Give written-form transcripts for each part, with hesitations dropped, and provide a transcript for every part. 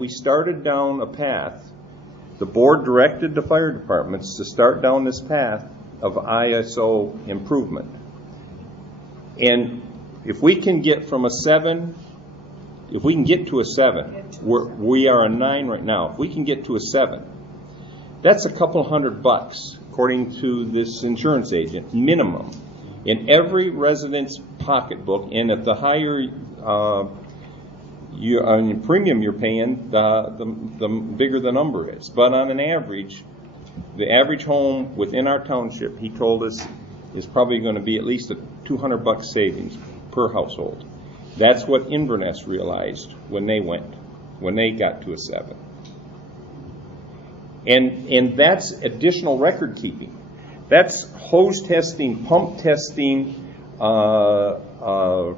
We started down a path. The board directed the fire departments to start down this path of ISO improvement. And if we can get from a 7, if we can get to a 7, we are a 9 right now. If we can get to a 7, that's a couple $100, according to this insurance agent, minimum, in every resident's pocketbook. And at the higher premium you're paying, the bigger the number is. But on an average, the average home within our township, he told us, is probably going to be at least a $200 savings per household. That's what Inverness realized when they got to a 7. And that's additional record keeping. That's hose testing, pump testing, the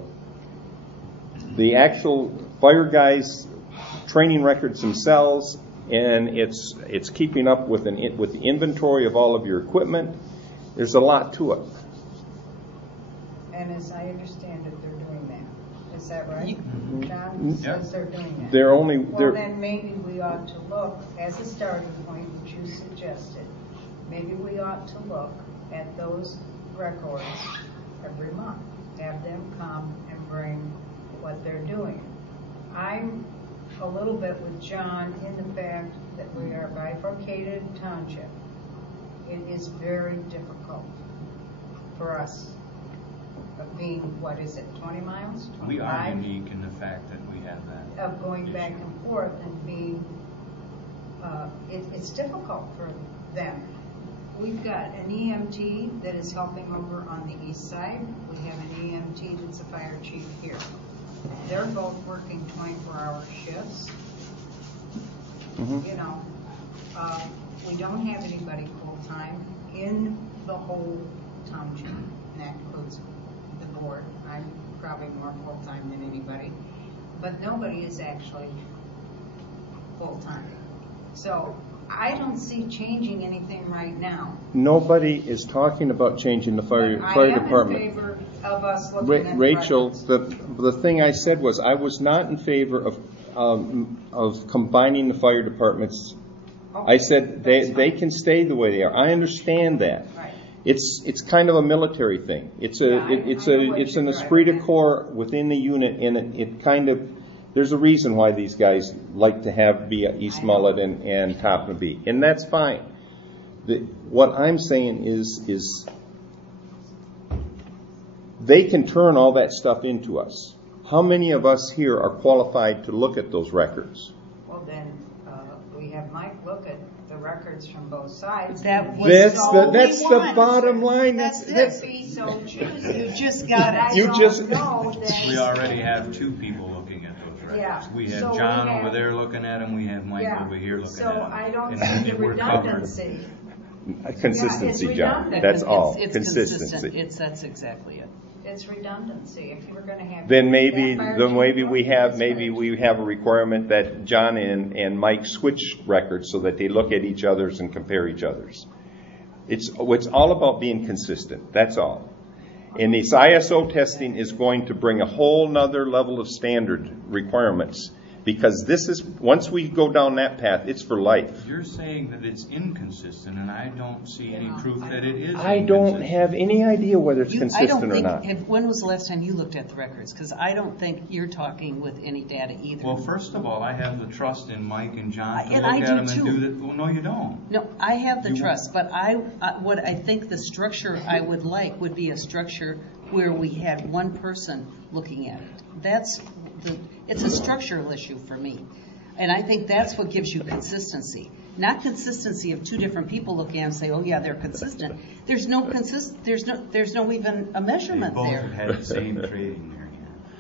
actual fire guys' training records themselves, and it's keeping up with the inventory of all of your equipment. There's a lot to it. And as I understand it, they're doing that. Is that right? John says they're doing that. Well, then maybe we ought to look, as a starting point, which you suggested, maybe we ought to look at those records every month. Have them come and bring what they're doing. I'm a little bit with John in the fact that we are bifurcated township. It is very difficult for us of being, what is it, 20 miles? 25? We are unique in the fact that we have that. Of going back and forth and being, it's difficult for them. We've got an EMT that is helping over on the east side. We have an EMT that's a fire chief here. They're both working 24-hour shifts. Mm-hmm. You know, we don't have anybody full-time in the whole township. And that includes the board. I'm probably more full-time than anybody. But nobody is actually full-time. So I don't see changing anything right now. Nobody is talking about changing the fire department. I am in favor of us looking at Rachel, the thing I said was I was not in favor of combining the fire departments. Okay, I said they can stay the way they are. I understand that. Right. It's kind of a military thing. It's an esprit de corps within the unit, and it kind of, there's a reason why these guys like to be East Mullett and Topinabee, and that's fine. What I'm saying is they can turn all that stuff into us. How many of us here are qualified to look at those records? Well, then we have Mike look at the records from both sides. That's the bottom line. That's it. So you just got it. We already have 2 people looking at those records. Yeah. We have John over there looking at them. We have Mike over here looking at them. So I don't see the redundancy. Consistency, John. That's all. It's Consistency. That's exactly it. It's redundancy. If you were going to have maybe we have a requirement that John and Mike switch records so that they look at each other's and compare each other's. It's all about being consistent. That's all. And this ISO testing is going to bring a whole nother level of standard requirements, because this is, once we go down that path, it's for life. You're saying that it's inconsistent, and I don't see any proof that it is. I don't have any idea whether it's consistent or not. When was the last time you looked at the records? Because I don't think you're talking with any data either. Well, first of all, I have the trust in Mike and John to look at them and do that. Well, no, you don't. No, I have the trust, but what I think the structure I would like would be a structure where we had one person looking at it. It's a structural issue for me. And I think that's what gives you consistency. Not consistency of 2 different people looking at it and say, oh yeah, they're consistent. There's no even a measurement there. They both had the same trading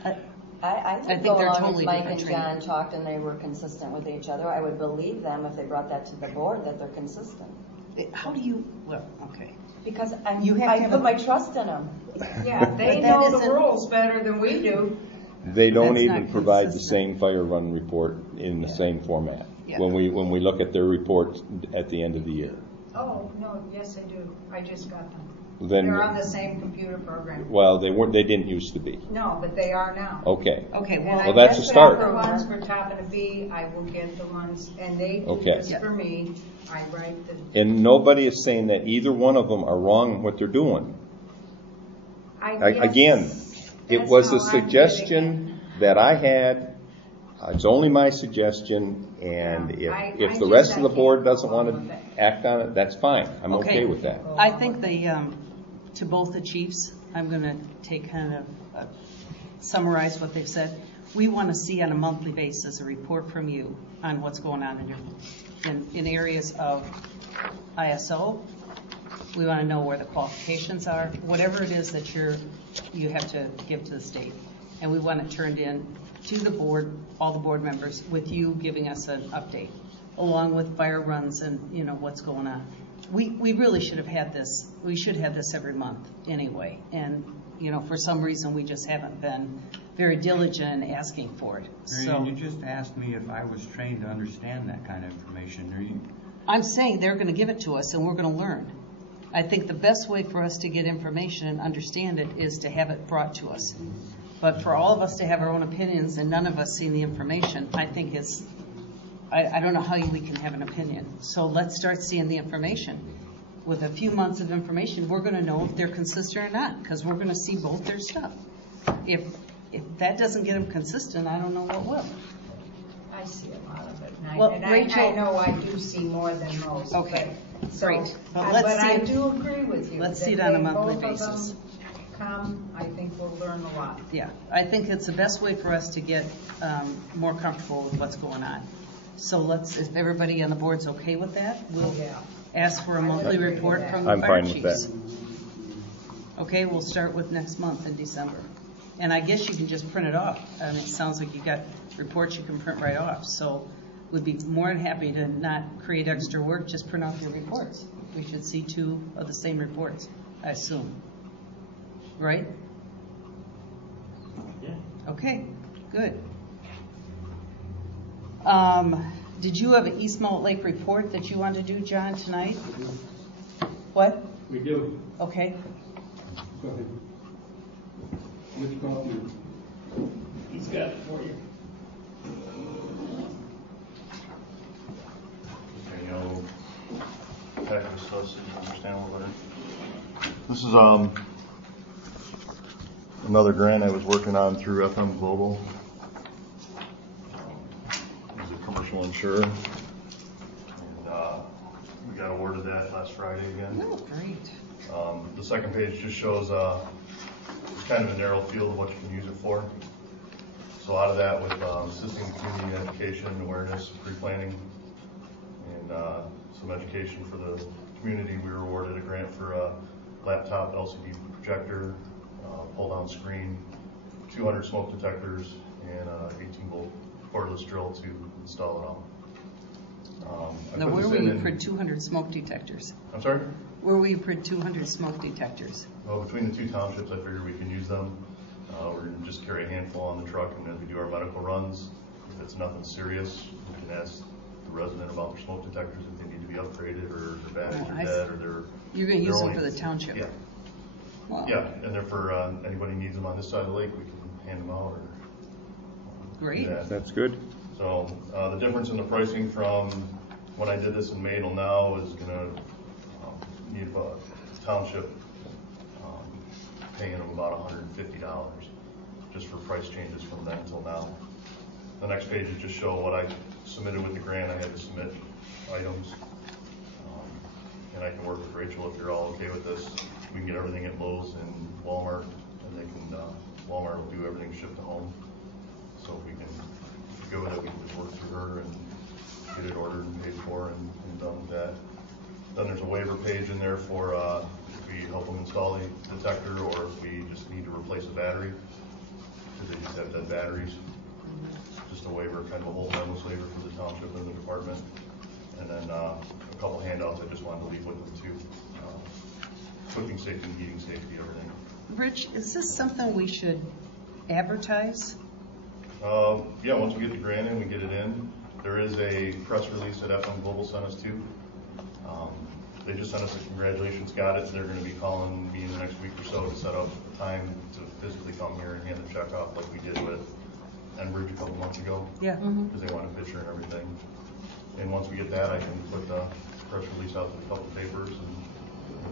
there. I think go they're along totally if Mike different and John talked and they were consistent with each other. I would believe them if they brought that to the board that they're consistent. How do you, well, okay. Because I put my trust in them. Yeah, they know the rules better than we do. They don't even provide the same fire run report in the same format when we look at their reports at the end of the year. Oh, no, yes, I do. I just got them. Then they're on the same computer program. Well, they weren't. They didn't used to be. No, but they are now. Okay. Okay, And well, I that's a guess start. The ones for Topinabee, I will get the ones, and they do Okay. this for me. I write the. And nobody is saying that either one of them are wrong in what they're doing. Again, it was a suggestion that I had. It's only my suggestion, and if the rest of the board doesn't want to act on it, that's fine. I'm okay with that. I think to both the chiefs, I'm going to take kind of summarize what they've said. We want to see on a monthly basis a report from you on what's going on in areas of ISO. We want to know where the qualifications are, whatever it is that you have to give to the state, and we want it turned in to the board, all the board members, with you giving us an update, along with fire runs and what's going on. We really should have had this. We should have this every month anyway, and for some reason we just haven't been very diligent in asking for it. So you just asked me if I was trained to understand that kind of information. I'm saying they're going to give it to us, and we're going to learn. I think the best way for us to get information and understand it is to have it brought to us. But for all of us to have our own opinions and none of us seeing the information, I think I don't know how we can have an opinion. So let's start seeing the information. With a few months of information, we're going to know if they're consistent or not, because we're going to see both their stuff. If that doesn't get them consistent, I don't know what will. I see a lot of it. Rachel, I know I do see more than most. Okay, great. But I do agree with you. Let's see it on a monthly basis. I think we'll learn a lot. Yeah, I think it's the best way for us to get more comfortable with what's going on. So if everybody on the board's okay with that, we'll ask for a monthly report from the fire chiefs. I'm fine with that. Okay, we'll start with next month in December. And I guess you can just print it off. I mean, it sounds like you got reports you can print right off. So we'd be more than happy to not create extra work, just print off your reports. We should see 2 of the same reports, I assume. Right? Yeah. Okay, good. Did you have an East Mullett Lake report that you wanted to do, John, tonight? What? We do. Okay. Go ahead. Which copy? He's got it for you. Okay, you'll pack this so you understand a little better. This is another grant I was working on through FM Global. He's a commercial insurer. And we got awarded that last Friday again. Oh, great. The second page just shows it's kind of a narrow field of what you can use it for. So out of that with assisting community education, awareness, pre-planning, and some education for the community, we were awarded a grant for a laptop LCD projector, pull-down screen, 200 smoke detectors, and 18-volt cordless drill to install it on. Now, where will you put 200 smoke detectors? I'm sorry? Where will you put 200 smoke detectors? Well, between the 2 townships, I figured we can use them. We're going to just carry a handful on the truck, and as we do our medical runs, if it's nothing serious, we can ask the resident about their smoke detectors if they need to be upgraded, or their batteries are dead, or they're... You're going to use them for the township? Yeah. Wow. Yeah, and they're for anybody needs them on this side of the lake, we can hand them out. Great. That's good. So the difference in the pricing from when I did this in May till now is going to need a township paying them about $150 just for price changes from then until now. The next page is just show what I submitted with the grant. I had to submit items, and I can work with Rachel if you're all okay with this. We can get everything at Lowe's and Walmart, and they can Walmart will do everything shipped to home. So if we can go with it, we can just work through her and get it ordered and paid for and done with that. Then there's a waiver page in there for if we help them install the detector, or if we just need to replace a battery, because they just have dead batteries. Just a waiver, kind of a whole harmless waiver for the township and the department. And then a couple handouts I just wanted to leave with them too. Cooking safety, heating safety, everything. Rich, is this something we should advertise? Yeah, once we get the grant in, we get it in. There is a press release that FM Global sent us to. they just sent us a congratulations, got it. They're going to be calling me in the next week or so to set up time to physically come here and hand the check off like we did with Enbridge a couple months ago. Yeah. Because they want a picture and everything. And once we get that, I can put the press release out to a couple papers and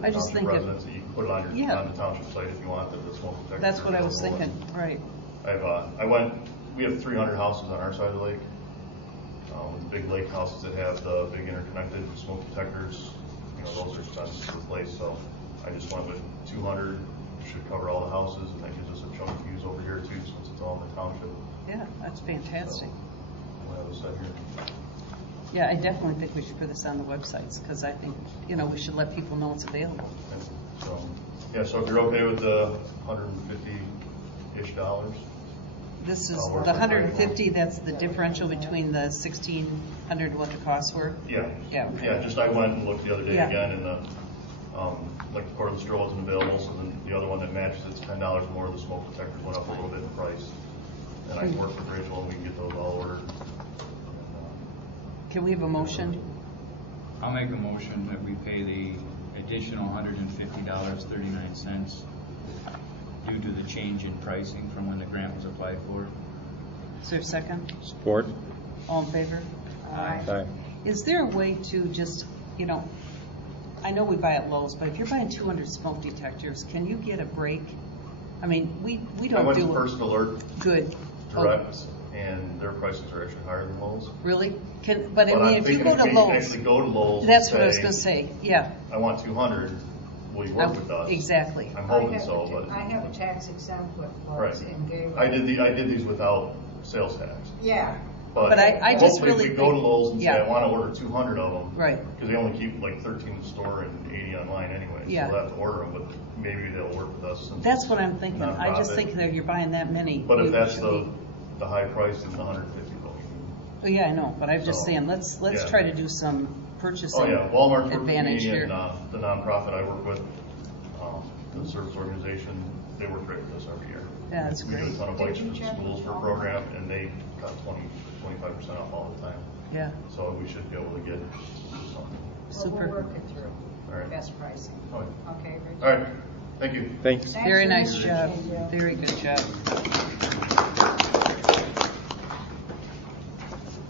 I just think residents that you can put it on your on the township site if you want the smoke detector. That's what I was thinking. Right. We have 300 houses on our side of the lake. With big lake houses that have the big interconnected smoke detectors, those are expensive to replace. So I just went with 200, should cover all the houses, and that gives us a chunk to use over here too, since it's all in the township. Yeah, that's fantastic. So, we'll have this set here. Yeah, I definitely think we should put this on the websites because I think, we should let people know it's available. Okay. So if you're okay with the $150-ish. This is the 150, that's the differential between the 1,600 and what the costs were? Yeah. Yeah. Yeah, just I went and looked the other day Yeah. again, and the cordless drill wasn't available, so then the other one that matches it's $10 more. The smoke detectors went up a little bit in price. And I can work with Rachel and we can get those all ordered. Can we have a motion? I'll make a motion that we pay the additional $150.39 due to the change in pricing from when the grant was applied for. Is there a second? Support. All in favor? Aye. Is there a way to just, I know we buy at Lowe's, but if you're buying 200 smoke detectors, can you get a break? I mean, we don't I went do to First Alert Good. Direct, and their prices are actually higher than Lowe's. Really? But I mean, I'm if you thinking go to we Lowe's, actually go to Lowe's, that's what I was going to say. Yeah. I want 200. Will you work with us? Exactly. I'm hoping so, but I have a tax exempt with right. Lowe's in Gateway. I did these without sales tax. Yeah. But I just hopefully really if we go to Lowe's and say yeah. I want to order 200 of them, right? Because they only keep like 13 in the store and 80 online anyway, yeah. so we'll have to order them. But maybe they'll work with us. That's what I'm thinking. I just think that you're buying that many. But if that's the high price, then the 150. Oh yeah, I know. But I'm just saying, let's yeah. try to do some purchasing. Oh yeah, Walmart's advantage here. And the nonprofit I work with, the service organization, they work great with us every year. Yeah, that's great. We do a ton of bikes for the schools for a program, and they got 25% off all the time. Yeah. So we should be able to get something. Super. We'll work it through. All right. Best pricing. Okay. Okay, Rachel. All right. Thank you. Thanks. Very nice job. Very good job.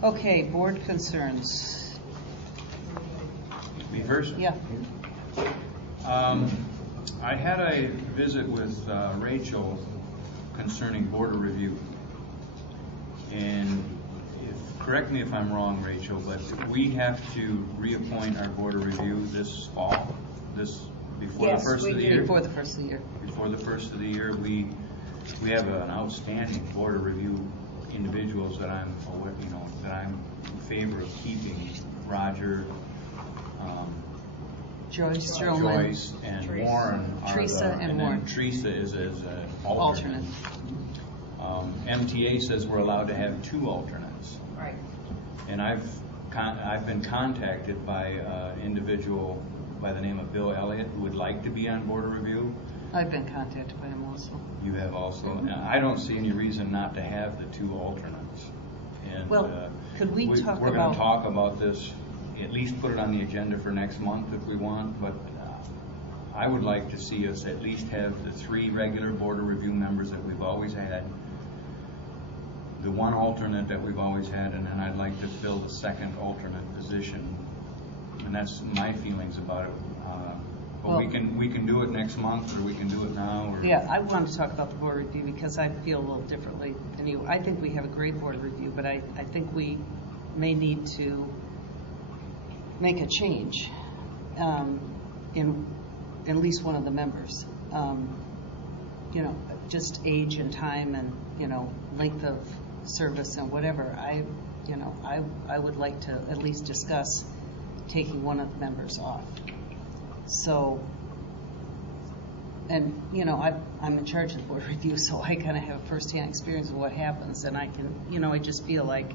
Okay, board concerns. Me first? Yeah. I had a visit with Rachel concerning border review. And correct me if I'm wrong, Rachel, but we have to reappoint our board of review this fall, before the first of the year. Before the first of the year. Before the first of the year, we have an outstanding board of review individuals that I'm in favor of keeping. Roger, Joyce, Joyce, and Teresa. Warren. Teresa and Warren. Then Teresa is as an Alternate. MTA says we're allowed to have 2 alternates. Right. And I've been contacted by an individual by the name of Bill Elliott who would like to be on board of review. I've been contacted by him also. You have also. Mm-hmm. Now, I don't see any reason not to have the 2 alternates. And well, could we talk we're going to talk about this, at least put it on the agenda for next month if we want, but I would like to see us at least have the 3 regular board of review members that we've always had, the 1 alternate that we've always had, and then I'd like to fill the 2nd alternate position. And that's my feelings about it. But we can do it next month, or we can do it now. Or yeah, I want to talk about the board review because I feel a little differently than you. I think we have a great board review, but I think we may need to make a change in at least one of the members. Just age and time and length of service and whatever. I would like to at least discuss taking one of the members off. So, and I'm in charge of the board review, so I kind of have firsthand experience of what happens, and I can, I just feel like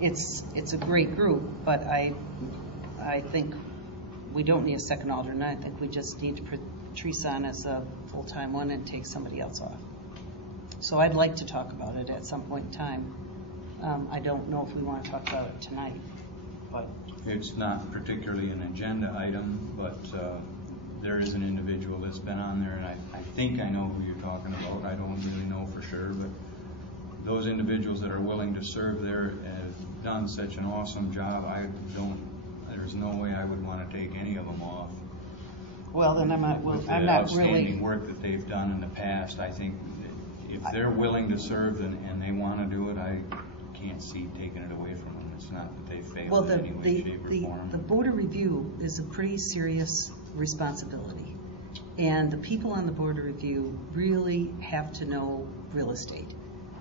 it's a great group, but I think we don't need a 2nd alternate. I think we just need to put Teresa on as a full-time one and take somebody else off. So I'd like to talk about it at some point in time. I don't know if we want to talk about it tonight. but It's not particularly an agenda item, but there is an individual that's been on there, and I think I know who you're talking about. I don't really know for sure, but those individuals that are willing to serve there have done such an awesome job. There's no way I would want to take any of them off. well, then I'm not With the really. outstanding work that they've done in the past, I think that if they're willing to serve and they want to do it, I can't see taking it away from them. It's not that they failed Well, in any way, shape, or form. the board of review is a pretty serious responsibility. And the people on the board of review really have to know real estate.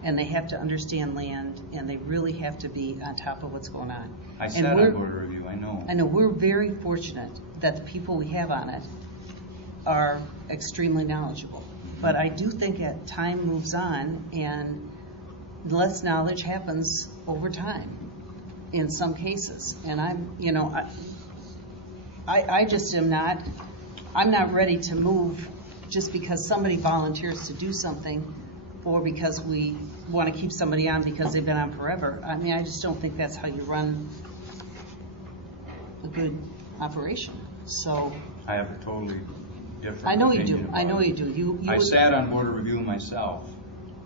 And they have to understand land, and they really have to be on top of what's going on. I And sat on we're- board of review, I know. I know we're very fortunate that the people we have on it are extremely knowledgeable. But I do think as time moves on and less knowledge happens over time in some cases. And I just am not, I'm not ready to move just because somebody volunteers to do something or because we want to keep somebody on because they've been on forever. I mean, I just don't think that's how you run a good operation. So I have a totally different I know you opinion do. about I know it. you do. I sat on board of review myself,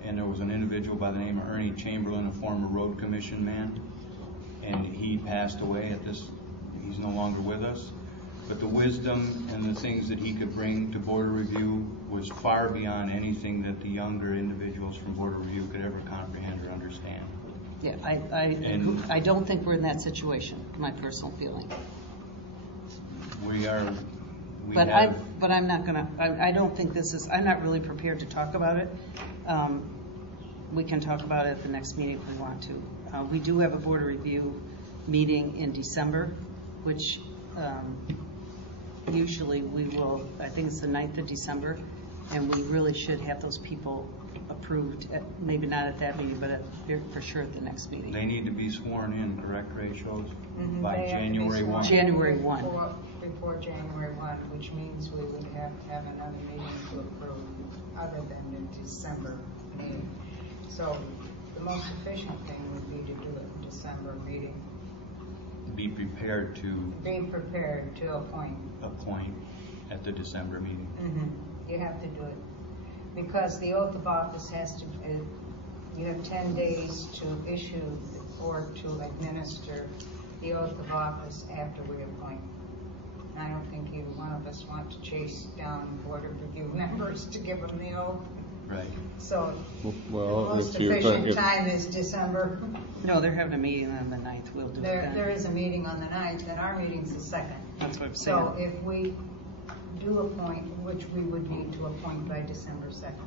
and there was an individual by the name of Ernie Chamberlain, a former road commission man, and he passed away at this. He's no longer with us. But the wisdom and the things that he could bring to board of review was far beyond anything that the younger individuals from board of review could ever comprehend or understand. Yeah, I don't think we're in that situation. My personal feeling. But I'm not gonna. I don't think this is. I'm not really prepared to talk about it. We can talk about it at the next meeting if we want to. We do have a board of review meeting in December, which usually we will. I think it's the 9th of December, and we really should have those people approved. Maybe not at that meeting, but for sure at the next meeting. they need to be sworn in, correct, Rachel? By They have to be January sworn 1. in January 1. Before January 1, which means we would have to have another meeting to approve other than the December meeting. So the most efficient thing would be to do it in December meeting. Be prepared to Be prepared to appoint. at the December meeting. You have to do it. Because the oath of office has to, you have 10 days to issue or to administer the oath of office after we appoint. And I don't think either one of us want to chase down board of review members to give them the oath. Right. So Well, the most if you're efficient if- time is December. No, they're having a meeting on the 9th. We'll do it then. There is a meeting on the 9th, and our meeting's the 2nd. That's what I'm saying. So if we do appoint, which we would need to appoint by December 2nd.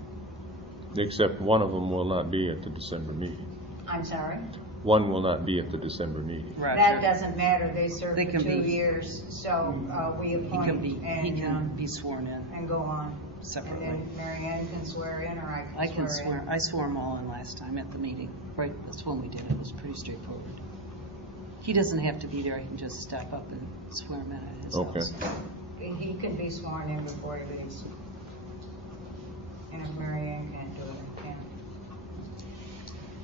Except one of them will not be at the December meeting. I'm sorry? One will not be at the December meeting. Roger. That doesn't matter, they serve They for can 2 be- years, so we He appoint can be sworn in. and go on. Separately. And then MaryAnne can swear in, or I can swear in. I swore them all in last time at the meeting. Right, that's when we did it. It was pretty straightforward. He doesn't have to be there. I can just step up and swear him in at his Okay. house. He can be sworn in before he leaves. And if MaryAnne can't do it, I can.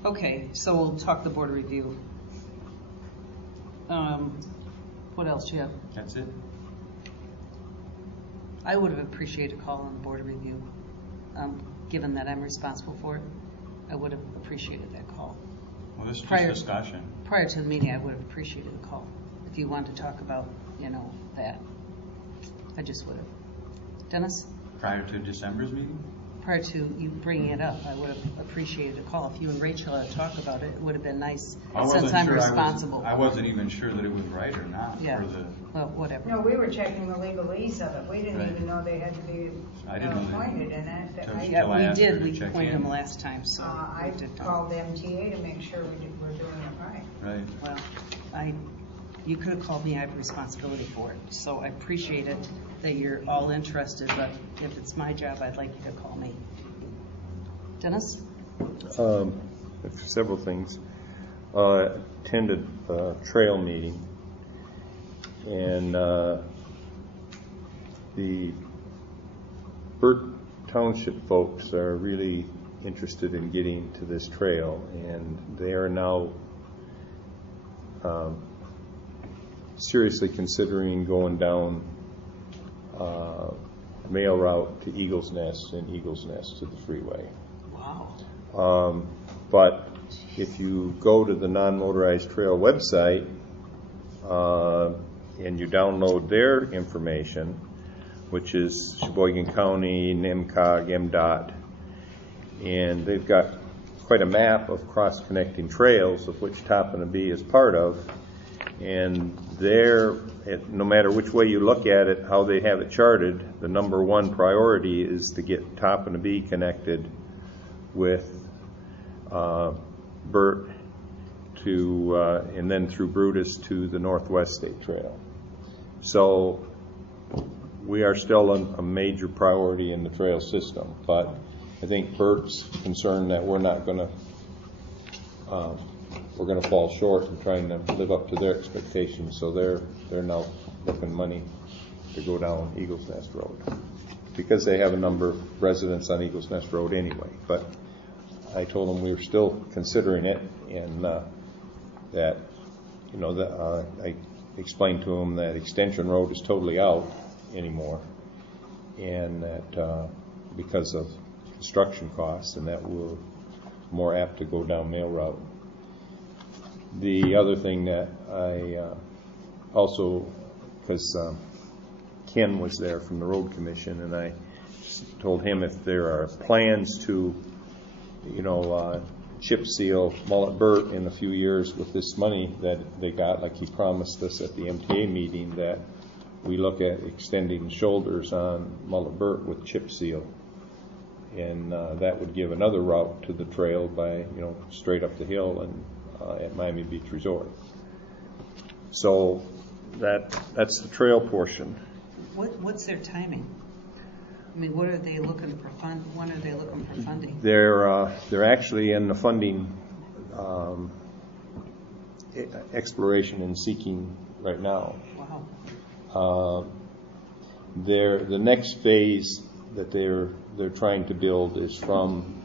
Okay, so we'll talk the board of review. What else do you have? That's it. I would have appreciated a call on the board of review. Given that I'm responsible for it, I would have appreciated that call. Well, this is Prior- just discussion. Prior to the meeting, I would have appreciated a call. If you wanted to talk about, that, I just would have. Dennis? Prior to December's meeting? Prior to you bringing it up, I would have appreciated a call. If you and Rachel had talked about it, it would have been nice since I'm responsible. I wasn't even sure that it was right or not. Yeah, For the, well, whatever. No, we were checking the legalese of it. We didn't Right. even know they had to be I didn't know that. appointed in it. Till- I- till I Yeah, asked we her did. to We check appointed in. them last time, so I we did. called the MTA to make sure we're doing it right. right. Well, you could have called me. I have a responsibility for it. So I appreciate it that you're all interested, but if it's my job, I'd like you to call me. Dennis? Several things. Attended a trail meeting, and the Burt Township folks are really interested in getting to this trail, and they are now seriously considering going down mail route to Eagles Nest and Eagles Nest to the freeway. Wow. But if you go to the non-motorized trail website and you download their information, which is Sheboygan County, NIMCOG, MDOT, and they've got quite a map of cross-connecting trails, of which Topinabee is part of, and there, no matter which way you look at it, how they have it charted, the number one priority is to get Topinabee connected with Burt to, and then through Brutus to the Northwest State Trail. So we are still a major priority in the trail system, but I think Burt's concerned that we're not going to, we're going to fall short in trying to live up to their expectations. So they're now looking money to go down Eagles Nest Road because they have a number of residents on Eagles Nest Road anyway. But I told them we were still considering it, and that, you know, that I explained to them that Extension Road is totally out anymore, and that because of construction costs, and that we're more apt to go down mail route. The other thing that I also, because Ken was there from the Road Commission, and I told him if there are plans to, you know, chip seal Mullett Burt in a few years with this money that they got, like he promised us at the MTA meeting, that we look at extending shoulders on Mullett Burt with chip seal. And that would give another route to the trail by, you know, straight up the hill and at Miami Beach Resort. So that's the trail portion. What's their timing? I mean, what are they looking for when are they looking for funding? They're actually in the funding exploration and seeking right now. Wow. The next phase that they're trying to build is from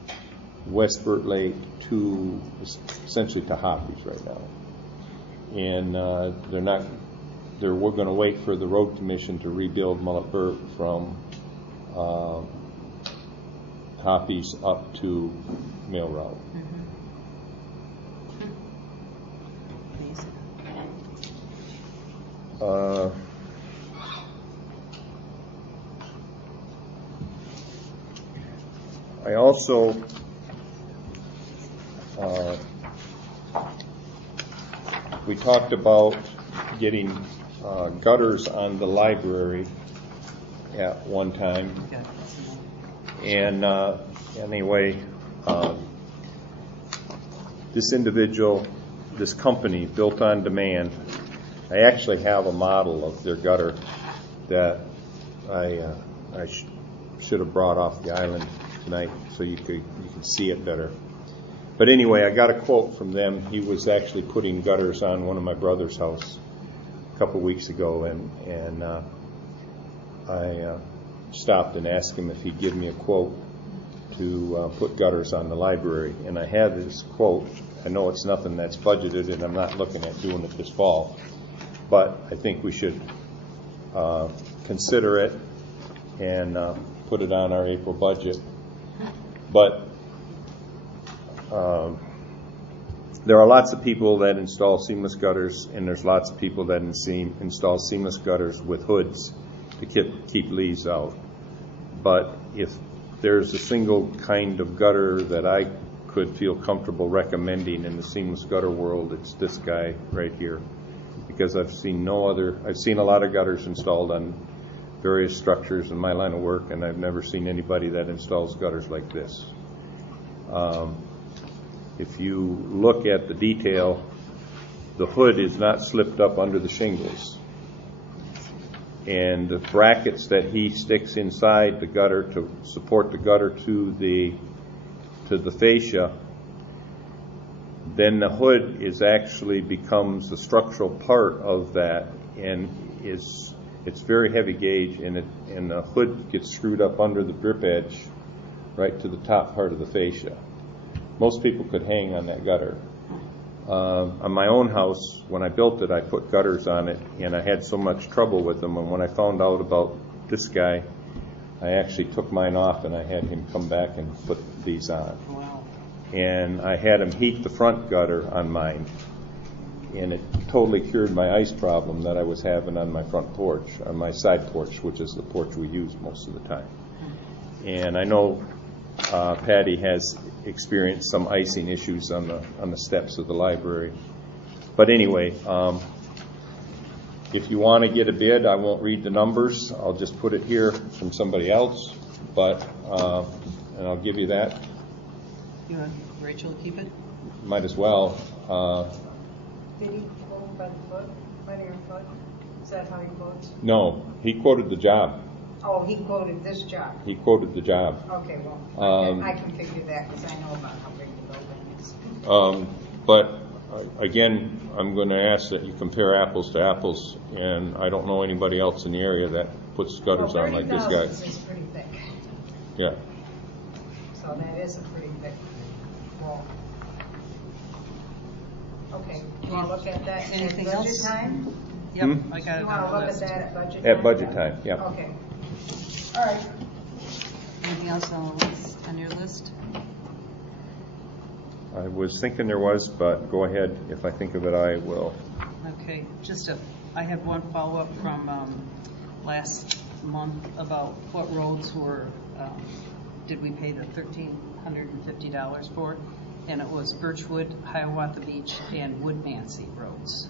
West Burt Lake to essentially to Hoppies right now, and we're going to wait for the Road Commission to rebuild Mullett Burt from Hoppies up to mail route. Mm-hmm. I also we talked about getting gutters on the library at one time, and anyway, this individual, this company, Built on Demand, I actually have a model of their gutter that I should have brought off the island tonight so you can see it better. But anyway, I got a quote from them. He was actually putting gutters on one of my brother's house a couple weeks ago, and I stopped and asked him if he'd give me a quote to put gutters on the library. And I have this quote. I know it's nothing that's budgeted, and I'm not looking at doing it this fall, but I think we should consider it and put it on our April budget. But there are lots of people that install seamless gutters, and there's lots of people that install seamless gutters with hoods to keep leaves out. But if there's a single kind of gutter that I could feel comfortable recommending in the seamless gutter world, it's this guy right here, because I've seen a lot of gutters installed on various structures in my line of work, and I've never seen anybody that installs gutters like this. If you look at the detail, the hood is not slipped up under the shingles, and the brackets that he sticks inside the gutter to support the gutter to the fascia, then the hood actually becomes a structural part of that, and it's very heavy gauge, and the hood gets screwed up under the drip edge right to the top part of the fascia. Most people could hang on that gutter. On my own house, when I built it, I put gutters on it, and I had so much trouble with them. And when I found out about this guy, I actually took mine off, and I had him come back and put these on. Wow. And I had him heat the front gutter on mine, and it totally cured my ice problem that I was having on my front porch, on my side porch, which is the porch we use most of the time. And I know Patty has experienced some icing issues on the steps of the library. But anyway, if you want to get a bid, I won't read the numbers. I'll just put it here from somebody else. But and I'll give you that. You want Rachel to keep it? Might as well. Did he go by the foot, by your foot? Is that how he quotes? No, he quoted the job. Oh, he quoted this job. He quoted the job. Okay, well, I can figure that because I know about how big the building is. But again, I'm going to ask that you compare apples to apples, and I don't know anybody else in the area that puts gutters on like this guy. 30,000 is pretty thick. Yeah. So that is a pretty thick wall. Okay, you want to look at that Anything at budget else? time? Yep, I got it You on want to the look list. at that at budget time? At budget time, yeah. Okay. All right. Anything else on the list, on your list? I was thinking there was, but go ahead. If I think of it, I will. Okay, I had one follow-up from last month about what roads did we pay the $1,350 for? And it was Birchwood, Hiawatha Beach, and Woodmancy roads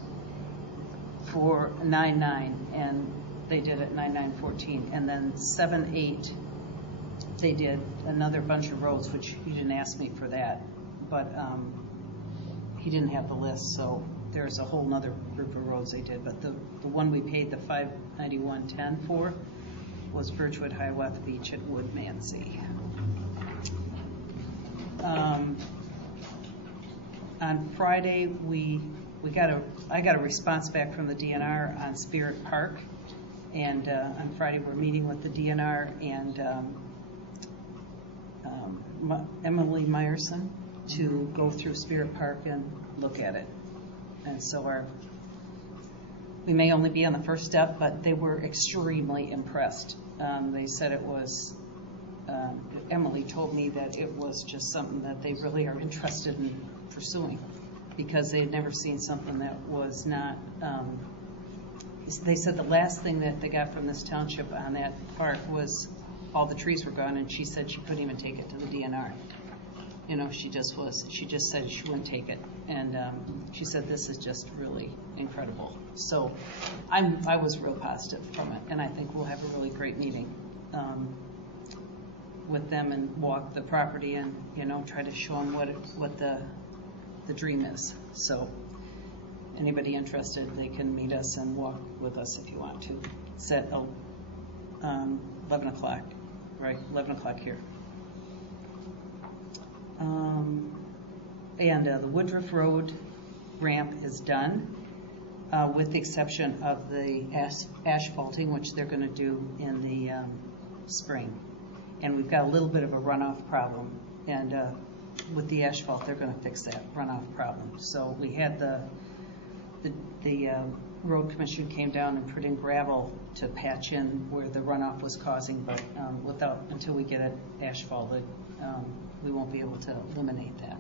for 9/9, and they did it 9/9/14, and then 7/8 they did another bunch of roads, which you didn't ask me for that, but he didn't have the list, so there's a whole nother group of roads they did, but the one we paid the $591.10 for was Birchwood, Hiawatha Beach, and Woodmancy. On Friday, I got a response back from the DNR on Spirit Park, and on Friday we're meeting with the DNR and Emily Meyerson to go through Spirit Park and look at it. And so we may only be on the first step, but they were extremely impressed. They said it was. Emily told me that it was just something that they really are interested in pursuing because they had never seen something that was not. They said the last thing that they got from this township on that park was all the trees were gone, and she said she couldn't even take it to the DNR. You know, she just said she wouldn't take it, and she said this is just really incredible. So I was real positive from it, and I think we'll have a really great meeting with them and walk the property and, you know, try to show them what the dream is. So anybody interested, they can meet us and walk with us if you want to. It's at 11 o'clock, right? 11 o'clock here. And the Woodruff Road ramp is done, with the exception of the asphalting, which they're going to do in the spring. And we've got a little bit of a runoff problem, and with the asphalt, they're going to fix that runoff problem. So we had the road commission came down and put in gravel to patch in where the runoff was causing, but until we get it asphalted, we won't be able to eliminate that.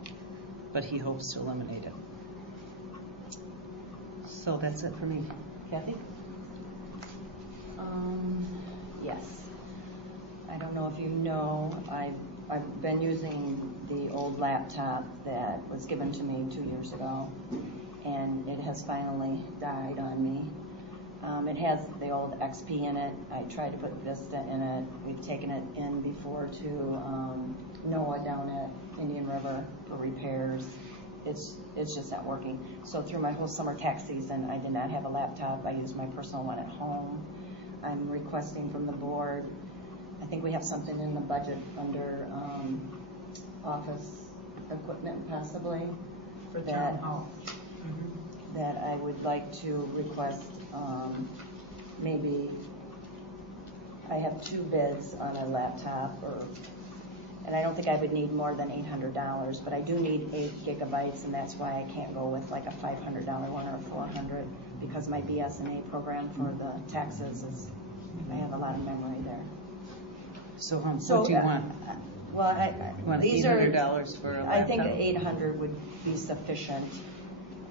But he hopes to eliminate it. So that's it for me. Kathy? Yes. I don't know if you know, I've been using the old laptop that was given to me 2 years ago, and it has finally died on me. It has the old XP in it. I tried to put Vista in it. We've taken it in before to NOAA down at Indian River for repairs. It's just not working. So through my whole summer tax season, I did not have a laptop. I used my personal one at home. I'm requesting from the board, I think we have something in the budget under office equipment possibly for that. That I would like to request, maybe I have 2 bids on a laptop, or And I don't think I would need more than $800, but I do need 8 gigabytes, and that's why I can't go with like a $500 one or a $400, because my BSNA program for the taxes is, I have a lot of memory there. So what do you want? Well, You want these are $800 for a laptop? I think 800 would be sufficient.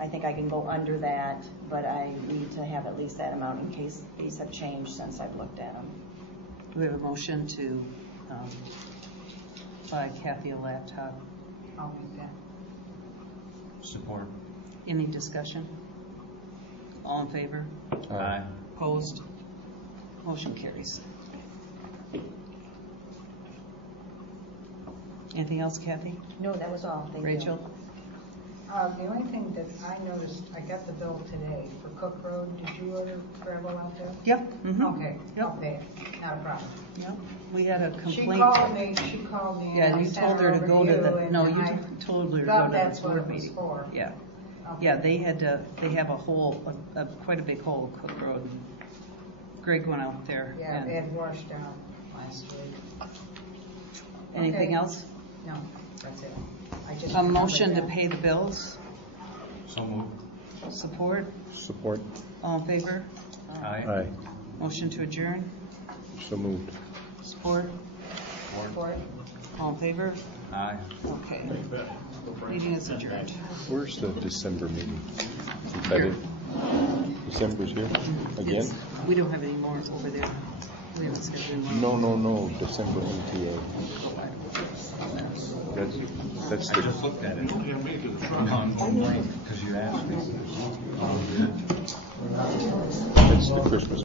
I think I can go under that, but I need to have at least that amount in case these have changed since I've looked at them. Do we have a motion to buy Kathy a laptop? I'll make that. Support. Any discussion? All in favor? Aye. Opposed? Motion carries. Anything else, Kathy? No, that was all. Thank Rachel? you. The only thing that I noticed, I got the bill today for Cook Road. Did you order gravel out there? Yep. Okay, Yep. I'll pay it. Not a problem. Yep. We had a She complaint. called me. Yeah, and I you sent told her to over go to the, and no, you I told her to go thought to that's the what board it was meeting. for. Yeah. Okay. Yeah, they have a hole, quite a big hole at Cook Road. Greg went out there. Yeah, and- it had washed out last week. Anything Okay. else? No, that's it. I just A motion to remembered that. pay the bills? So moved. Support? Support. All in favor? Aye. Aye. Motion to adjourn? So moved. Support? For it. All in favor? Aye. Okay. Meeting is adjourned. Where's the December meeting? Is that it? December's here? Again? It's- We don't have any more over there. We haven't scheduled any more. No. December MTA. That's I the. just looked at it. Because you asked me. That's the Christmas